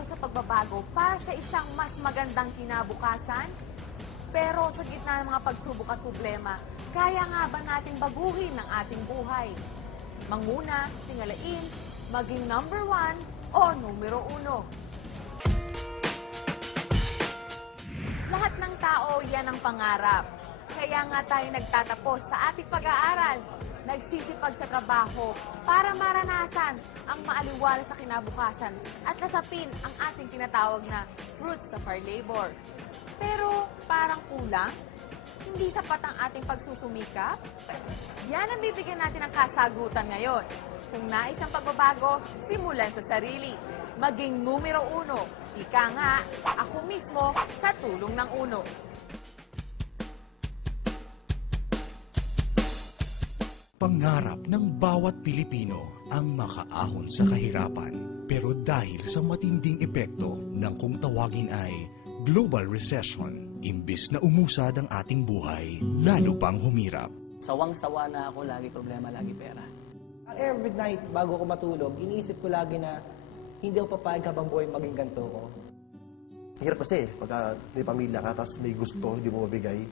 kilos sa pagbabago para sa isang mas magandang kinabukasan? Pero sa gitna ng mga pagsubok at problema, kaya nga ba nating baguhin ang ating buhay? Manguna, tingalain, maging number 1 o numero 1. Lahat ng tao, yan ang pangarap. Kaya nga tayo nagtatapos sa ating pag-aaral, nagsisipag sa trabaho para maranasan ang maaliwala sa kinabukasan at nasapin ang ating tinatawag na fruits of our labor. Pero parang kulang? Hindi sapat ang ating pagsusumikap? Yan ang bibigyan natin ng kasagutan ngayon. Kung nais ang pagbabago, simulan sa sarili. Maging numero 1. Ika nga, ako mismo sa tulong ng uno. Pangarap ng bawat Pilipino ang makaahon sa kahirapan. Pero dahil sa matinding epekto ng kung tawagin ay global recession, imbis na umusad ang ating buhay, lalo pang humirap. Sawang-sawa na ako, lagi problema, lagi pera. Every night, bago ako matulog, iniisip ko lagi na hindi ako papayag habang buhay maging ganito ko. Hirap kasi pagka may pamilya ka, tapos may gusto, hindi mo mabigay.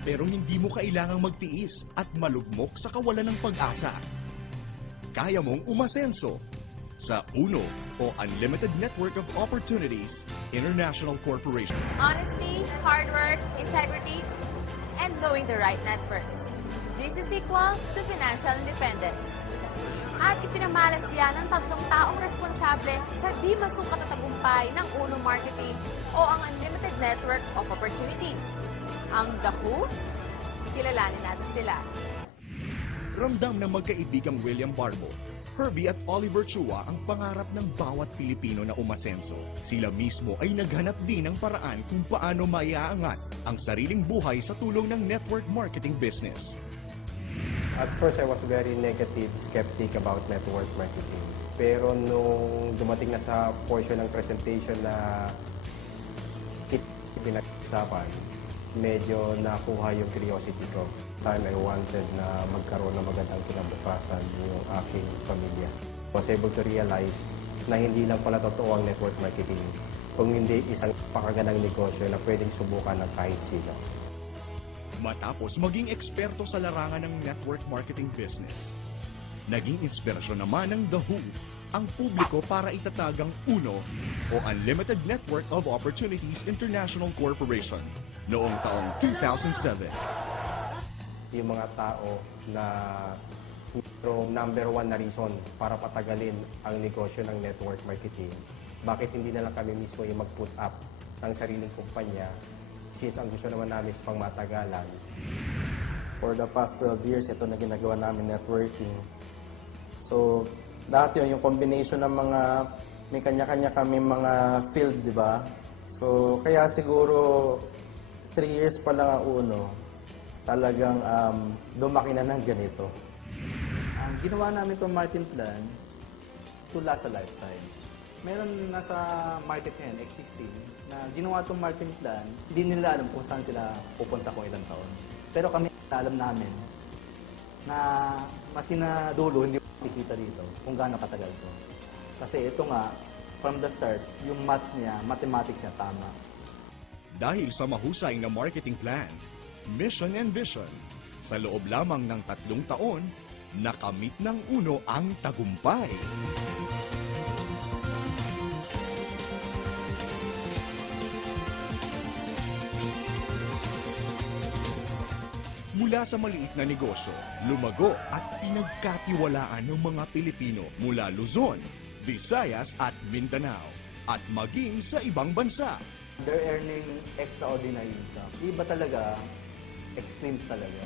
Pero hindi mo kailangang magtiis at malugmok sa kawalan ng pag-asa. Kaya mong umasenso sa UNO o Unlimited Network of Opportunities International Corporation. Honesty, hard work, integrity, and knowing the right networks. This is equal to financial independence. At ipinamalas yan ng 3 taong responsable sa di masukat na tagumpay ng UNO Marketing o ang Unlimited Network of Opportunities. Ang The Who, kilalanin natin sila. Ramdam ng magkaibigang William Barbo, Herbie at Oliver Chua ang pangarap ng bawat Pilipino na umasenso. Sila mismo ay naghanap din ng paraan kung paano maiaangat ang sariling buhay sa tulong ng network marketing business. At first, I was very negative, skeptic about network marketing. Pero nung dumating na sa portion ng presentation na pinag-usapan, medyo nakuha yung curiosity ko. Time I wanted na magkaroon ng magandang kinabukasan yung aking pamilya. I was able to realize na hindi lang pala totoo ang network marketing, kung hindi isang pakagandang negosyo na pwedeng subukan ng kahit sino. Matapos maging eksperto sa larangan ng network marketing business, naging inspirasyon naman ng The Who ang publiko para itatag ang UNO o Unlimited Network of Opportunities International Corporation noong taong 2007. Yung mga tao na number 1 na reason para patagalin ang negosyo ng network marketing, bakit hindi na lang kami mismo yung mag-put up ng sariling kumpanya since ang gusto naman namin is pang matagalan. For the past 12 years, ito na ginagawa namin networking. So, dati yung combination ng mga, may kanya-kanya kami mga field, di ba? So, kaya siguro 3 years pa lang ang UNO, talagang lumaki na ng ganito. Ang ginawa namin itong marketing plan to last a lifetime. Meron nasa market ngayon, existing, na ginawa itong marketing plan, hindi nila alam kung saan sila pupunta kung ilang taon. Pero kami alam namin na maski na dulo, hindi makikita dito kung gaano katagal ito. Kasi ito nga, from the start, yung math niya, mathematics niya tama. Dahil sa mahusay na marketing plan, mission and vision, sa loob lamang ng 3 taon, nakamit ng UNO ang tagumpay. Mula sa maliit na negosyo, lumago at pinagkatiwalaan ng mga Pilipino mula Luzon, Visayas at Mindanao at maging sa ibang bansa. They're earning extraordinary income. Iba talaga, extremes talaga.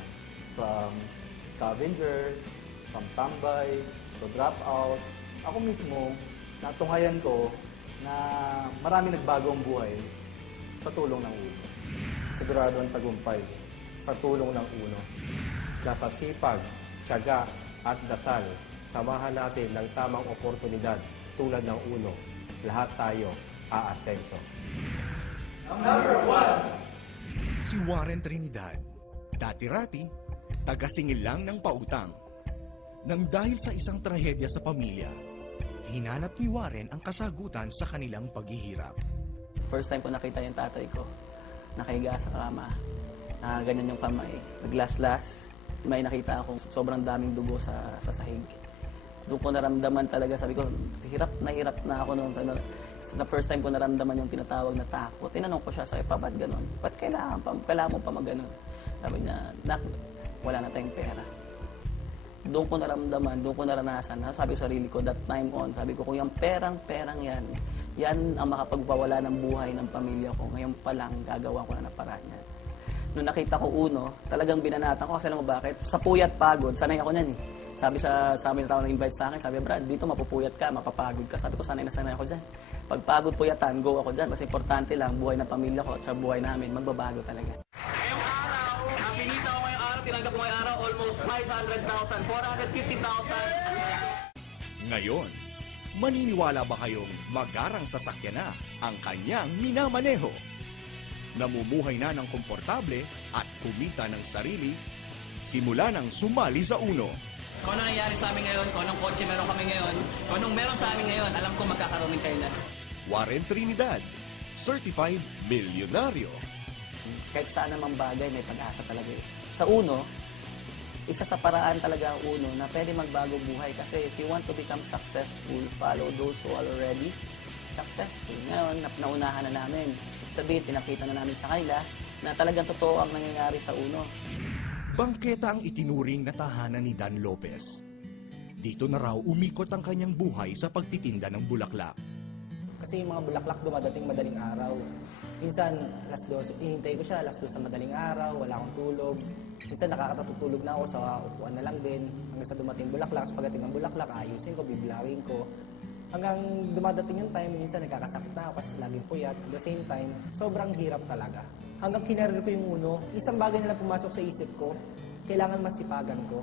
From scavenger, from tambay, to drop out. Ako mismo, natunghayan ko na marami nagbago ang buhay sa tulong ng UNO. Sigurado ang tagumpay sa tulong ng UNO. Nasa sipag, tiyaga at dasal, samahan natin ng tamang oportunidad tulad ng UNO. Lahat tayo aasenso. Si Warren Trinidad, dati-rati, taga-singil lang ng pautang. Nang dahil sa isang trahedya sa pamilya, hinanap ni Warren ang kasagutan sa kanilang paghihirap. First time ko nakita yung tatay ko, nakahiga sa kama, nakaganyan yung kamay, naglaslas. May nakita akong sobrang daming dugo sa sahig. Doon ko naramdaman talaga, sabi ko, hirap na ako noon. Sa first time ko naramdaman yung tinatawag na takot. Tinanong ko siya, sabi pa, ba't ganun? Ba't kailangan mo pa mag-ganun? Sabi niya, Nak, wala na tayong pera. Doon ko naramdaman, doon ko naranasan. Sabi ko sa sarili ko, that time on, sabi ko, kung yung perang yan, yan ang makapagpawala ng buhay ng pamilya ko. Ngayon pa lang, gagawa ko na ng paraan yan. Nung nakita ko Uno, talagang binanatan ko kasi alam mo bakit? Sa puyat pagod, sanay ako niyan eh. Sabi sa amin na tao na-invite sa akin, sabi, Brad, dito mapupuyat ka, mapapagod ka. Sabi ko, sanay na sanay ako dyan. Pag pagod puyatan, go ako dyan. Mas importante lang, buhay ng pamilya ko at sa buhay namin, magbabago talaga. Ngayong araw, ang kinita ko ngayong araw, tinanggap ko ngayong araw, almost 500,000, 450,000. Ngayon, maniniwala ba kayong magarang sasakyan na ang kanyang minamaneho? Namumuhay na ng komportable at kumita ng sarili, simula nang sumali sa Uno. Kung ano nangyari sa amin ngayon, kung anong kotse meron kami ngayon, kung anong meron sa amin ngayon, alam ko magkakaroon din kayo na. Warren Trinidad, Certified Milyonaryo. Kahit saan namang bagay, may pag-asa talaga eh. Sa Uno, isa sa paraan talaga ang Uno na pwede magbago buhay. Kasi if you want to become successful, follow those who are already successful. Ngayon, naunahan na namin. Sabihin, pinakita na namin sa kanila na talagang totoo ang nangyayari sa Uno. Bangketa ang itinuring na tahanan ni Dan Lopez. Dito na raw umikot ang kanyang buhay sa pagtitinda ng bulaklak. Kasi yung mga bulaklak dumadating madaling araw. Minsan, alas 12, hinintay ko siya, alas 2 sa madaling araw, wala akong tulog. Minsan nakakatatutulog na ako sa upuan na lang din. Hanggang sa dumating bulaklak, pagdating ng bulaklak, ayusin ko, bibilawin ko. Hanggang dumadating yung time, minsan nagkakasakit na ako kasi laging puyat. At the same time, sobrang hirap talaga. Hanggang kinarir ko yung Uno, isang bagay na lang pumasok sa isip ko, kailangan masipagan ko.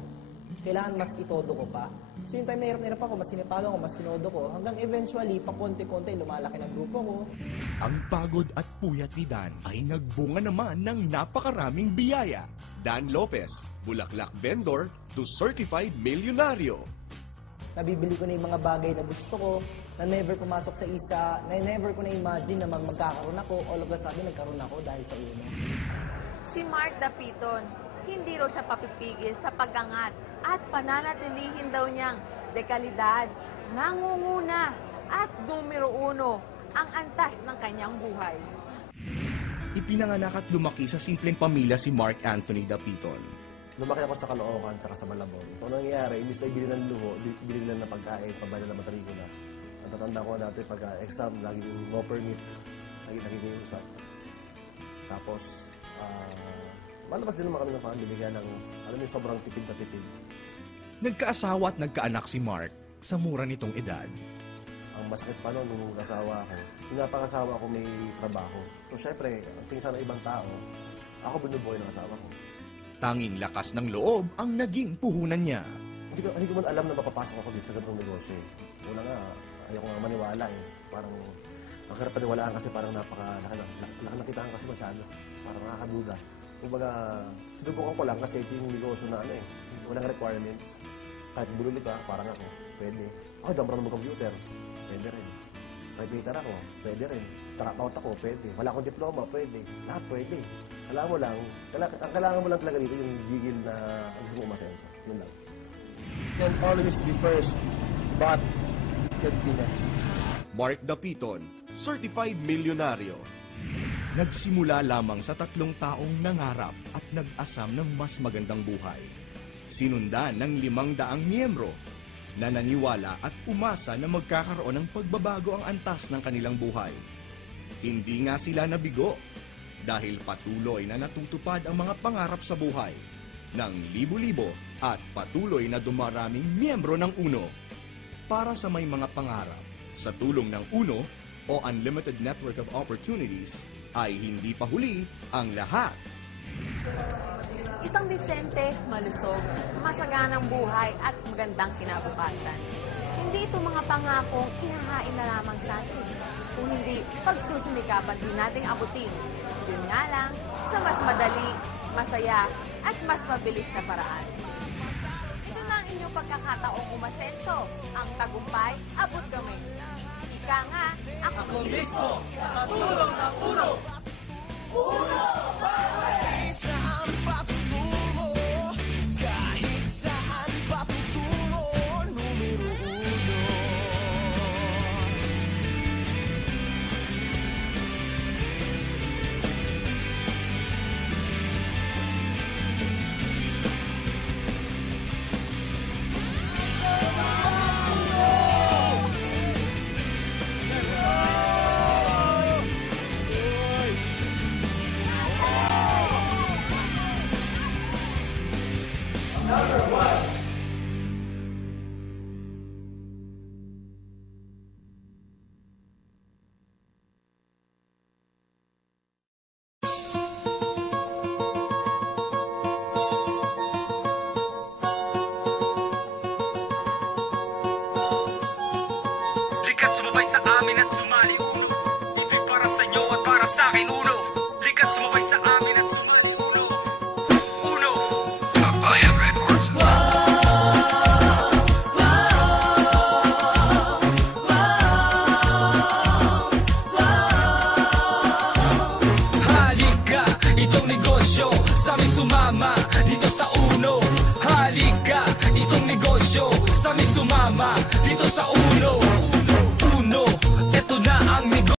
Kailangan mas itodo ko pa. So yung time na hirap ako, mas sinipagan ko, mas sinodo ko. Hanggang eventually, pa konti-konti, lumalaki ng grupo ko. Ang pagod at puyat ni Dan ay nagbunga naman ng napakaraming biyaya. Dan Lopez, bulaklak vendor to certified milyonaryo. Nabibili ko na yung mga bagay na gusto ko, na never pumasok sa isa, na never ko na-imagine na magkakaroon ako. All of a sudden, nagkaroon ako dahil sa Uno. Si Mark Dapiton, hindi raw siya papipigil sa pag-angat at pananatilihin daw niyang dekalidad, nangunguna at numero uno ang antas ng kanyang buhay. Ipinanganak at lumaki sa simpleng pamilya si Mark Anthony Dapiton. Lumaki ako sa Caloocan at sa Malabon. Kung nangyayari, imbis na ibili ng luho, ibili lang ng pagkain, pabala ng matrikula. Ang tatanda ko dati pagka-exam, laging no permit, laging usap. Tapos, malabas din naman kami ng family, kaya ng, alam mo, sobrang tipid na tipid. Nagkaasawa at nagkaanak si Mark sa mura nitong edad. Ang masakit pa noon nung kasawa ko, yung napangasawa ko may trabaho. So, syempre, ang tingin sa ibang tao, ako binubuhay ng asawa ko. Tanging lakas ng loob ang naging puhunan niya. Hindi ko man alam na mapapasok ako dito sa ganitong negosyo eh. Una nga, ayaw ko nga maniwala eh. Parang, ang hirap paniwalaan kasi parang napakalaki nakitaan kasi masyado. Parang nakakaduda. Kumbaga, sinubukan ko lang kasi ito yung negosyo na ano eh. Walang requirements. Kahit bululi ka, parang ako, pwede. Ako, daw marunong mag-computer. Pwede rin. Kahit waiter ako, pwede rin. Tarapaut ako, pwede. Wala akong diploma, pwede. Lahat pwede. Ang kailangan mo lang talaga dito yung gigil na gusto mo umasenso. Yun lang. Can always be first, but can be next. Mark Dapiton, certified milyonaryo. Nagsimula lamang sa 3 taong nangarap at nag-asam ng mas magandang buhay. Sinundan ng 500 miyembro na naniwala at umasa na magkakaroon ng pagbabago ang antas ng kanilang buhay. Hindi nga sila nabigo dahil patuloy na natutupad ang mga pangarap sa buhay ng libo-libo at patuloy na dumaraming miyembro ng Uno. Para sa may mga pangarap, sa tulong ng Uno o Unlimited Network of Opportunities, ay hindi pa huli ang lahat. Isang disente, malusog, masaganang buhay at magandang kinabukasan. Hindi ito mga pangakong ihahain na lamang sa atin. Kung hindi, pagsusumikapan din nating abutin. Yun nga lang, sa mas madali, masaya, at mas mabilis na paraan. Ito na ang inyong pagkakataong umasenso. Ang tagumpay, abot kamay. Ika nga, ako mismo, sa tulong ng uno. Kahit saan patungo, kahit saan patungo, numero uno. Likat sumabay sa amin at sumali uno. Ito'y para sa inyo at para sa akin uno. Likat sumabay sa amin at sumali uno. Uno. Bayan Records. Halika, itong negosyo sa amin sumama dito sa uno. Halika, itong negosyo sa amin sumama dito sa uno.